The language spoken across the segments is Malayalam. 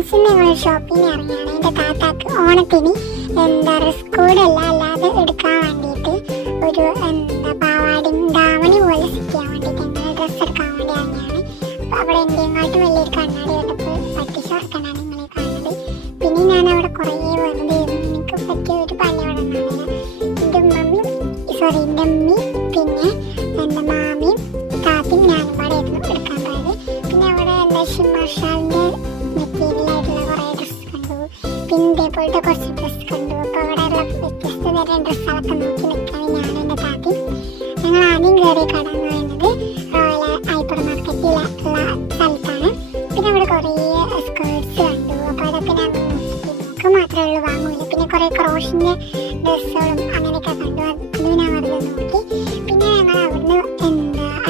ഫ്രണ്ട്സ് ഞങ്ങൾ ഷോപ്പിങ്ങിന് ഇറങ്ങിയാണ്. എൻ്റെ താത്താക്ക് ഓണത്തിന് ഡ്രസ് കോഡല്ല അല്ലാതെ എടുക്കാൻ വേണ്ടിയിട്ട് ഒരു പാവാടയും ദാവണി പോലെ സെറ്റ് ചെയ്യാൻ വേണ്ടിയിട്ട് ഞങ്ങൾ ഡ്രസ്സ് എടുക്കാൻ വേണ്ടി ഇറങ്ങിയാണ്. അപ്പോൾ അവിടെ എൻ്റെങ്ങാട്ട് വലിയൊരു കണ്ണാടി കണ്ടപ്പോൾ പറ്റിച്ച് വർക്കാനാണ് നിങ്ങളെ കാണുന്നത്. പിന്നെ ഞാൻ അവിടെ കുറേ വെറുതെ എനിക്ക് പറ്റിയ ഒരു പണി അവിടെ ഉണ്ടാവില്ല. എൻ്റെ ഉമ്മി പിന്നെ എൻ്റെ മാമിയും താത്തയും ഞാനും പാടെ ആയിരുന്നു എടുക്കാൻ പോയത്. പിന്നെ അവിടെ ഷിമ്മർഷാലിൻ്റെ മെറ്റീരിയലായിട്ടുള്ള കുറേ ഡ്രസ്സ് കണ്ടു. പിന്നെ ഇതേപോലത്തെ കുറച്ച് ഡ്രസ്സ് കണ്ടു. അപ്പോൾ അവിടെയുള്ള വ്യത്യസ്ത തരം ഡ്രസ്സുകളൊക്കെ നോക്കി നിൽക്കാൻ ഞാനും എൻ്റെ താത്തയും ഞങ്ങൾ ആദ്യം കയറിയ കട എന്ന് പറയുന്നത് റോയൽ ഹൈപ്പർ മാർക്കറ്റിലുള്ള സ്ഥലത്താണ്. പിന്നെ അവിടെ കുറേ സ്കേർട്സ് കണ്ടു. അപ്പോൾ അതൊക്കെ ഞാൻ നോക്കി മാത്രമേ ഉള്ളൂ വാങ്ങൂല. പിന്നെ കുറേ ക്രോഷിൻ്റെ ഡ്രസ്സുകളും അങ്ങനെയൊക്കെ കണ്ടു. അതും ഞാൻ വെറുതെ നോക്കി. പിന്നെ ഞങ്ങൾ അവിടുന്ന്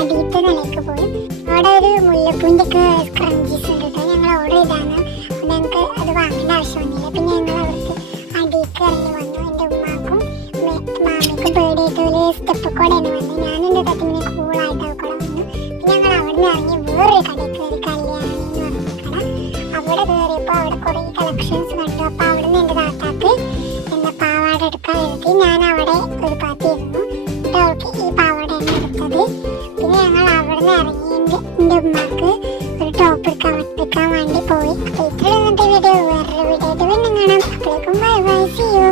അടിയത്തെ നിലയ്ക്ക് പോയി. അവിടെ ഒരു മുല്ലപ്പൂവിൻ്റെ ഒക്കെ സ്ക്രഞ്ചീസ് ഉണ്ട് കേട്ടോ. ഞങ്ങൾ ഓർഡർ ചെയ്താണ്. ഞങ്ങൾക്ക് അത് വാങ്ങേണ്ട ആവശ്യം വന്നില്ല. പിന്നെ ഞങ്ങൾ അവർക്ക് അടിയിലേക്ക് ഇറങ്ങി വന്നു. എൻ്റെ ഉമ്മാക്കും മാമിക്കും പേടിയായിട്ട് ഒരു സ്റ്റെപ്പ് കൂടെ തന്നെ വന്നു. ഞാനും എൻ്റെ തട്ടിങ്ങനെ കൂളായിട്ട് അവിടെ വന്നു. പിന്നെ ഞങ്ങൾ അവിടെ നിന്ന് ഇറങ്ങി വേറൊരു കടയിൽ കയറി, കല്യാണി എന്ന് പറഞ്ഞ കട. അവിടെ കയറിയപ്പോൾ അവിടെ കുറേ കളക്ഷൻസ് കണ്ടു. അപ്പോൾ അവിടെ നിന്ന് എൻ്റെ താത്താക്ക് പാവാട എടുക്കാൻ എഴുതി. ഞാൻ അവിടെ ഒരു പാത്തിയിരുന്നു. അവൾക്ക് ഈ പാവാടയാണ് എടുത്തത്. പിന്നെ ഞങ്ങൾ അവിടെ നിന്ന് ഇറങ്ങി എൻ്റെ ഉമ്മാക്ക് ഒരു ടോപ്പ് എടുക്കാൻ വേണ്ടി പോയി. അപ്പോൾ ഇത്രയും വീഡിയോ വേറൊരു വീഡിയോ ആയിട്ട് പിന്നെ കാണാം. അപ്പോഴേക്കും ബൈ ബൈ, സീ യു.